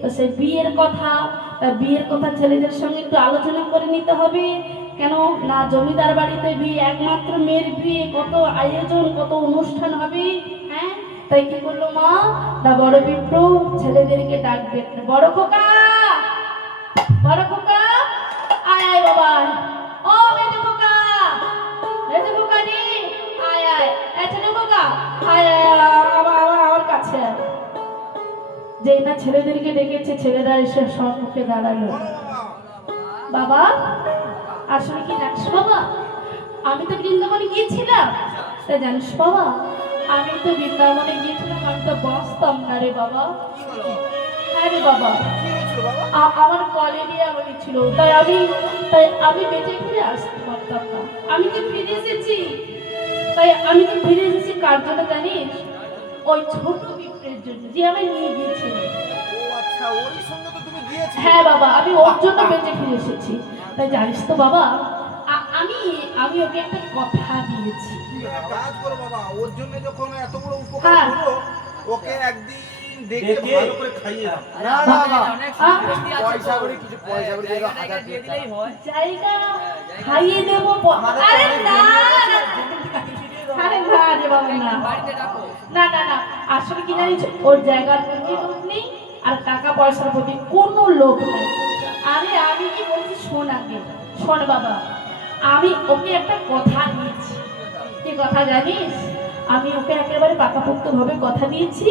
তো সেই বিয়ের কথা ছেলেদের সঙ্গে একটু আলোচনা করে নিতে হবে। কেন না, জমিদার বাড়িতে বিয়ে, একমাত্র মেয়ের বিয়ে, কত আয়োজন, কত অনুষ্ঠান হবে। হ্যাঁ, তাই কি করলো মা, না বড় বিপ্র ছেলেদেরকে ডাকবে, বড় খোকা, বড় খোকা, আয় আয় বাবা, ও মেজো খোকা, মেজো খোকা নি, আয় আয়, ছোট খোকা, আয় আয় আমার কাছে আয়। যেই না ছেলেদেরকে ডেকেছে, ছেলেরা এসে সম্মুখে দাঁড়ালো। বাবা, আসলে কি জানিস বাবা, আমি তো বৃন্দাবনে গিয়েছিলাম। তাই জানিস বাবা, আমি তো বৃন্দাবনে গিয়েছিলাম, আমি তো বাঁচতাম না রে বাবা। হ্যাঁ রে বাবা, আমার কলেরিয়া হয়েছিল, তাই আমি বেঁচে ফিরে আসতে পারতাম না। আমি তো ফিরে এসেছি, কার জন্য জানিস? ওই ছোট বিপ্রের জন্য, যে আমি নিয়ে গিয়েছিল। হ্যাঁ বাবা, আমি ওর জন্য বেঁচে ফিরে এসেছি। তাই জানিস তো বাবা, আমি ওকে একটা কথা দিয়েছি। কাজ করো বাবা, ওর জন্য যখন এত বড় উপকার হলো, ওকে একদিন দেখে ভালো করে খাইয়ে দাও। না না বাবা, পয়সা করে কিছু পয়সা করে দিয়ে দিলেই হয়। জায়গা খাইয়ে দেবো। আরে না আরে না রে বাবা, না না না না, আসলে কি জানিস, ওর জায়গার প্রতি লোভ নেই, আর টাকা পয়সার প্রতি কোনো লোভ নেই। আরে আমি কি বলছি, শোন আগে, শোন বাবা, আমি ওকে একটা কথা দিয়েছি। কি কথা জানিস? আমি ওকে একেবারে পাকাপোক্ত ভাবে কথা দিয়েছি,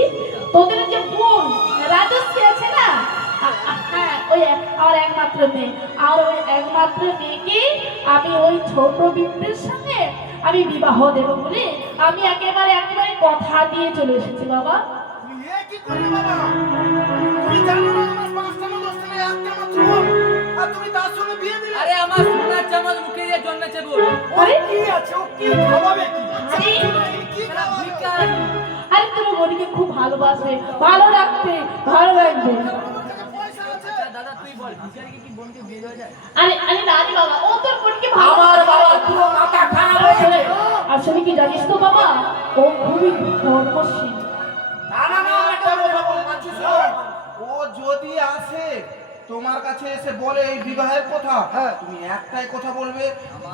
তোদের যে বোন রাজশ্রী আছে না, হ্যাঁ ওই আমার একমাত্র মেয়ে, আর ওই একমাত্র মেয়েকে আমি ওই ছোট বিপ্রের সঙ্গে আমি বিবাহ দেব বলে আমি একেবারে কথা দিয়ে চলে এসেছি বাবা। তুমি এ কি করলে বাবা? তুমি জানো না আমার পাঁচটা না দশটা না একটা মাত্র বোন, আর তুমি তার সঙ্গে বিয়ে দিলে? আরে আমার সোনার চামচ মুখে দিয়ে জন্মেছে বল। ওরে কি আছে, ও কি খাওয়াবে কি? কি খাওয়াবে? আরে তুমি বোনকে খুব ভালোবাসবে, ভালো রাখবে, ভালো রাখবে। পয়সা আছে? দাদা তুই বল, ভিখারিকে কি বোনকে বিয়ে দেওয়া যায়? আরে আরে না রে বাবা, ও তোর বোনকে আমার বাবা পুরো মাথা খারাপ হয়ে গেছে। আসলে কি জানিস তো বাবা, ও খুবই ধর্মশীল। না না না, একটা কথা বলছি শোন, ও যদি আসে তোমার কাছে এসে বলে এই বিবাহের কথা, তুমি একটাই কথা বলবে,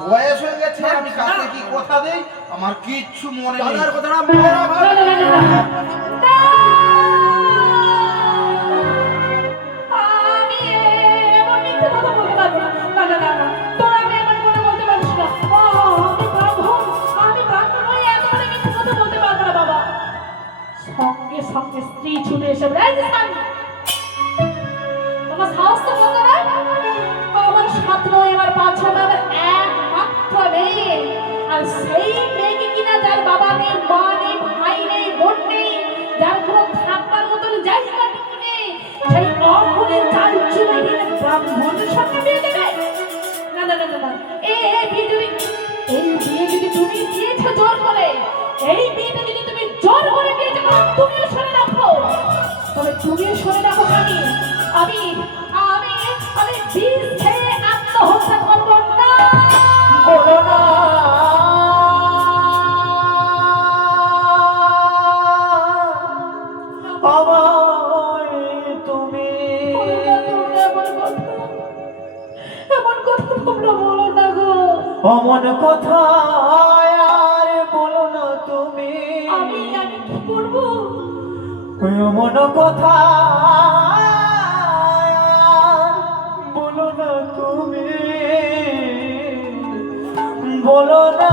বয়স হয়ে গেছে, আমি কাকে কি কথা দেই আমার কিচ্ছু মনে নেই। দাদার কথাটা আমি এমন মিথ্যে কথা বলতে পারবো না। না না না না, তোরা আমি এমন কথা বলতে পারিস না। আমি ব্রাহ্মণ হয়ে এত বড় মিথ্যে কথা বলতে পারবো না বাবা। সঙ্গে সঙ্গে স্ত্রী ছুটে এসে বলে, এই যে স্বামী, তোমার সাহস তো কত না? আমার সাত নয়, আমার পাঁচ ছয়, আমার একমাত্র মেয়ে, আর সেই মেয়েকে কিনা যার বাবা নেই, মা নেই, ভাই নেই, বোন নেই, যার কোনো থাকবার মতন জায়গাটুকু নেই, সেই অগুণের চাল চুলহীন ব্রাহ্মণের সঙ্গে বিয়ে দেবে? না না না না না, এই বিয়ে যদি তুমি দিয়েছো জোর করে, এই বিয়েটা যদি তুমি জোর করে দিয়েছো, তুমিও শুনে রাখো, তবে তুমিও শুনে রাখো স্বামী, আমি আমি আমি বিষ খেয়ে আত্মহত্যা করবো না। বলো না আমায় তুমি, এমন কথা তোমরা বলো না গো। অমন কথা আর বলো না তুমি, আমি কি করবো? অমন কথা বলো না তুমি, বলো না।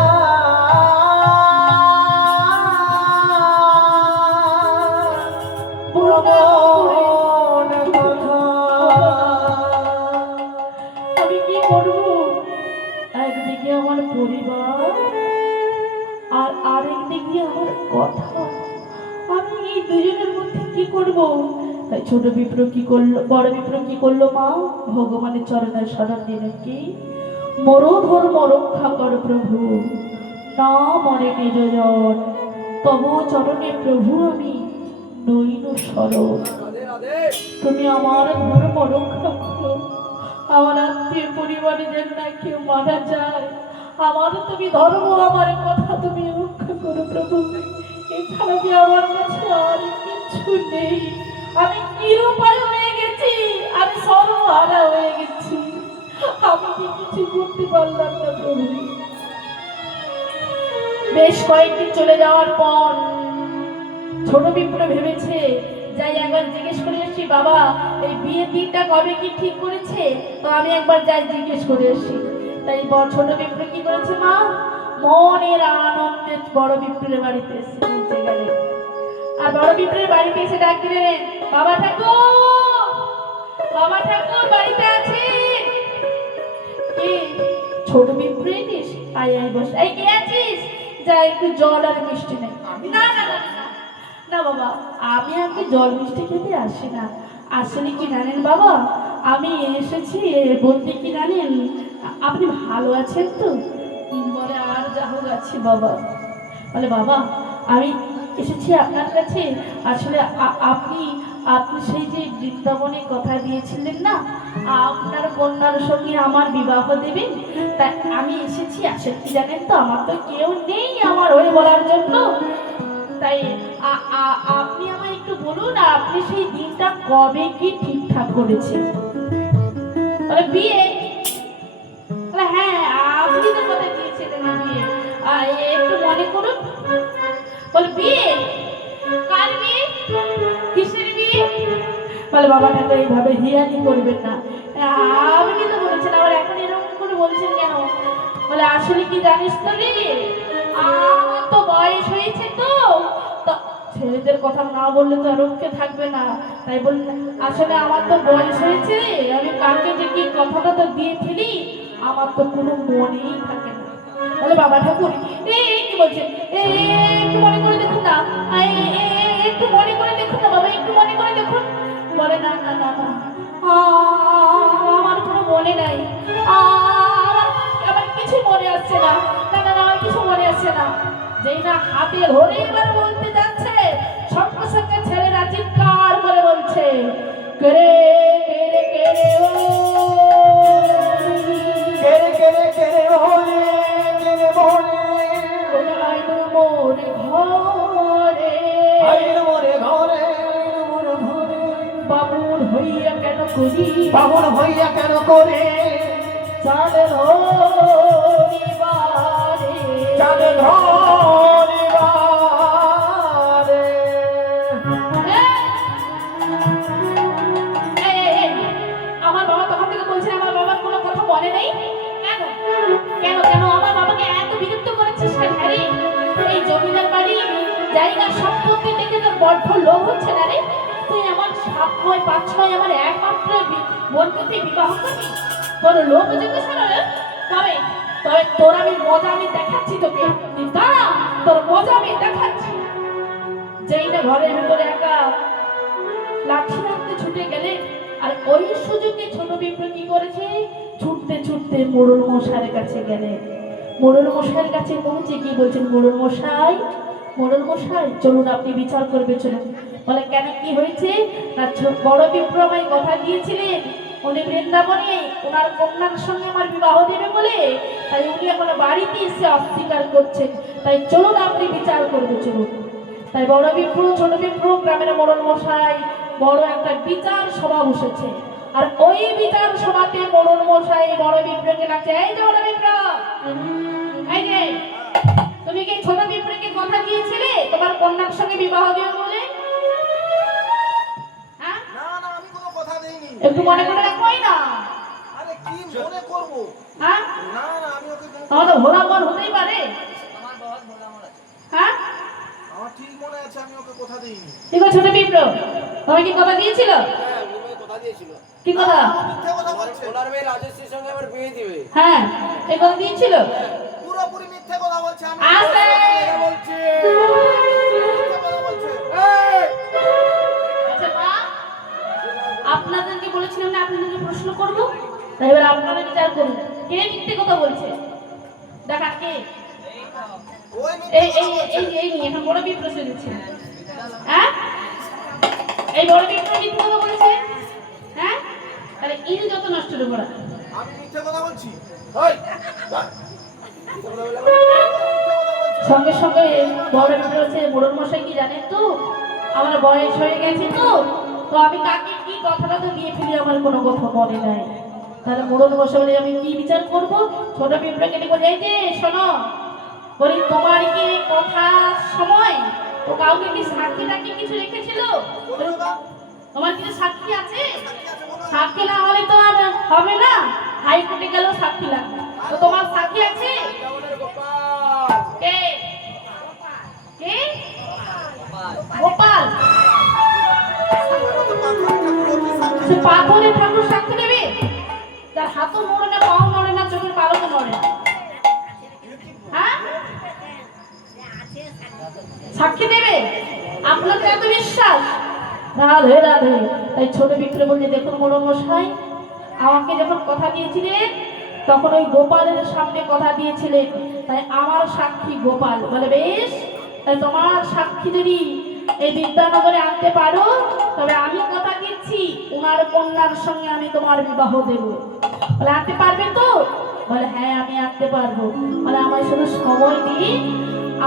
আমি কি করবো? একদিকে আমার পরিবার, আর আরেকদিকে আমার কথা, আমি এই দুজনের মধ্যে কি করব? তাই ছোট বিপ্র কি করলো, বড় বিপ্র কি করলো মা, ভগবানের চরণে শরণ দিলেন, কি মরো ধর্ম রক্ষা কর প্রভু, না মরে নিজজন, তব চরণে প্রভু আমি নইন শরণ। তুমি আমার ধর্ম রক্ষা করো, আমার আত্মীয় পরিবারে যেন না কেউ মারা যায়, আমার তুমি ধর্ম, আমার কথা তুমি রক্ষা করো প্রভু। এছাড়া যে আমার কাছে আর কিছু নেই, আমি নিরুপায় হয়ে গেছি। কিছু করতে পারলাম না প্রভু। বেশ কয়েকদিন চলে যাওয়ার পর ছোট বিপ্র ভেবেছে যাই একবার জিজ্ঞেস করে আসি, বাবা এই বিয়ের দিনটা কবে কি ঠিক করেছে, তো আমি একবার যাই জিজ্ঞেস করে আসি। তাই ছোট বিপ্র কি করেছে, মা মনের আনন্দে বড় বিপ্রের বাড়িতে এসে পৌঁছে গেলে। আর বড় বিপ্রের বাড়িতে এসে ডাক দিলেন, বাবা ঠাকুর, বাবা ঠাকুর বাড়িতে আছে? কি ছোট বিপ্রে নিস? আয় আয় বস। এই কে আছিস? যা একটু জল আর মিষ্টি নেই। না না না না, না বাবা, আমি জল মিষ্টি খেতে আসি না। আসলে কি জানেন বাবা, আমি এসেছি বলতে কি জানেন, আপনি ভালো আছেন তো? বলে আর যা হোক আছি বাবা। বলে বাবা আমি এসেছি আপনার কাছে, আসলে আপনি আপনি সেই যে বৃন্দাবনে কথা দিয়েছিলেন না আপনার কন্যার সঙ্গে আমার বিবাহ দেবেন, তাই আমি এসেছি। আসলে কি জানেন তো, আমার তো কেউ নেই আমার হয়ে বলার জন্য, তাই আপনি আমায় একটু বলুন আপনি সেই দিনটা কবে কি ঠিকঠাক করেছেন? বলে বিয়ে? বলে হ্যাঁ, আপনি তো কথা দিয়েছিলেন বিয়ে, একটু মনে করুন। বলে বিয়ে? কার বিয়ে? কিসের বিয়ে? বলে বাবা ঠাকুর এইভাবে হিয়ানি করবেন না, আপনি তো বলেছেন, আবার এখন এরকম করে বলছেন কেন? বলে আসলে কি জানিস তো রে, আমার তো বয়স হয়েছে তো, ছেলেদের কথা না বললে তো আর রক্ষে থাকবে না, তাই বললেন আসলে আমার তো বয়স হয়েছে, আমি কাকে যে কি কথাটা তো দিয়ে ফেলি আমার তো কোনো মনেই থাকে না। বলে বাবা ঠাকুর কি বলছেন, একটু মনে করে দেখুন না, একটু মনে করে দেখুন না বাবা, একটু মনে করে দেখুন। বলে না না না না, আমার কোনো মনে নাই, আমার কিছু মনে আসছে না, না না না, আমার কিছু মনে আসছে না। যেই না হাতে ধরে এবার বলতে যাচ্ছে, সঙ্গে সঙ্গে ছেলেরা চিৎকার করে বলছে, কেরে কেরে কেরে ও কেরে কেরে কেরে বলে কেরে বলে আইনু মোরে ঘরে, আইনু মোরে ঘরে, আইনু মোরে ঘরে, বাবুর হইয়া কেন করি, বাবুর হইয়া কেন করে, চাঁদে ধরিবারে, চাঁদে ধরিবারে। আমার বাবা তখন থেকে বলছে আমার বাবার কোনো কথা মনে নেই। কেন কেন কেন আমার বাবাকে এত বিরক্ত করেছিস কেন? আরে এই জমিদার বাড়ি জায়গা সম্পত্তি থেকে তোর বড্ড লোভ হচ্ছে না রে? তুই আমার 7 নয় 5 নয় আমার একমাত্র বোনকে তুই বিবাহ করবি? তোর লোভ যোগ্য ছাড়া তবে তবে তোর আমি মজা আমি দেখাচ্ছি তোকে, তুই দাঁড়া, তোর মজা আমি দেখাচ্ছি। যেই না ঘরের ভিতরে একা লাঠি হাতে ছুটে গেলে, আর ওই সুযোগে ছোট বিপ্র কি করেছে, ছুটতে ছুটতে মোড়ল মশাইয়ের কাছে গেলে। মোড়ল মশাইয়ের কাছে পৌঁছে কি বলছেন, মোড়ল মশাই, মোড়ল মশাই চলুন আপনি বিচার করবে চলুন। বলে কেন কি হয়েছে? না বড় বিপ্র আমায় কথা দিয়েছিলেন উনি বৃন্দাবনে ওনার কন্যার সঙ্গে আমার বিবাহ দেবে বলে, তাই উনি এখন বাড়িতে এসে অস্বীকার করছেন, তাই চলুন আপনি বিচার করবে চলুন। তাই বড় বিপ্র ছোট বিপ্র গ্রামের মোড়ল মশাই বড় একটা বিচার সভা বসেছে, আর ওই বিচার সভাতে মোড়ল মশাই বড় বিপ্রকে ডাকছে, এই যে বড় বিপ্র, এই যে তুমি কি ছোট বিপ্রকে কথা দিয়েছিলে তোমার কন্যার সঙ্গে বিবাহ দেবে বলে? হ্যাঁ, না না, আমি কোনো কথা দেইনি। একটু মনে করে রাখোই না। আরে কি মনে করব? হ্যাঁ, না না, আমি ওকে কোনো তোমার তো ভোলা মন হতেই পারে। হ্যাঁ, আমার ঠিক মনে আছে, আমি ওকে কথা দেইনি। ঠিক আছে ছোট বিপ্র, তোমায় কি কথা দিয়েছিল? হ্যাঁ, উনি কথা দিয়েছিল। কি কথা? মিথ্যে কথা আমার বলছে, ওনার মেয়ে রাজশ্রীর সঙ্গে আমার বিয়ে দিবে। হ্যাঁ, এই কথা দিয়েছিল। পুরোপুরি মিথ্যে কথা বলছে। আমি আস্তে। কথা বলছি, মিথ্যে কথা বলছে। এই! আচ্ছা মা, আপনাদেরকে বলেছিলাম না আপনাদেরকে প্রশ্ন করবো, তাই এবার আপনারা বিচার করুন কে মিথ্যে কথা বলছে। দেখা কে? ওই এই মিথ্যে এই কথা বলছে। এই এই নিয়ে এখন বড় বিপ্র চলেছে। হ্যাঁ, এই বড় বিপ্র মিথ্যে কথা বলেছে। হ্যাঁ, তাহলে ইনি যত নষ্ট করে পড়া। আমি মিথ্যে কথা বলছি? ওই! মিথ্যে কথা বলছে। সঙ্গে সঙ্গে বড় বিপ্র হচ্ছে, মোড়ল মশাই কি জানেন তো আমার বয়স হয়ে গেছে তো, তো আমি কাকে কি কথাটা তো দিয়ে ফেলি আমার কোনো কথা মনে নাই, তাহলে মোড়ল বসে বলে আমি কি বিচার করব? ছোট পিঁপড়ে কেটে বলে এই যে শোনো, বলি তোমার কি কথার সময় তো কাউকে কি সাক্ষী টাকি কিছু রেখেছিল? তোমার কিছু সাক্ষী আছে? সাক্ষী না হলে তো আর হবে না, হাইকোর্টে গেলেও সাক্ষী লাগবে। তো তোমার সাক্ষী আছে? কে কে? গোপাল। সে পাথরের ঠাকুর সাক্ষী দেবে? তার হাতও নড়ে না, পাও নড়ে না, চোখের পালকও নড়ে না। হ্যাঁ, সাক্ষী দেবে? আপনার তো এত বিশ্বাস? রাধে রাধে। তাই ছোট বিক্রে বলছে দেখুন মোড়ল মশাই, আমাকে যখন কথা দিয়েছিলেন তখন ওই গোপালের সামনে কথা দিয়েছিলেন, তাই আমার সাক্ষী গোপাল। বলে বেশ, তাই তোমার সাক্ষী যদি এই বিদ্যানগরে আনতে পারো তবে আমি কথা দিচ্ছি ওনার কন্যার সঙ্গে আমি তোমার বিবাহ দেব। বলে আনতে পারবে তো? বলে হ্যাঁ আমি আনতে পারবো। বলে আমায় শুধু সময় দিন,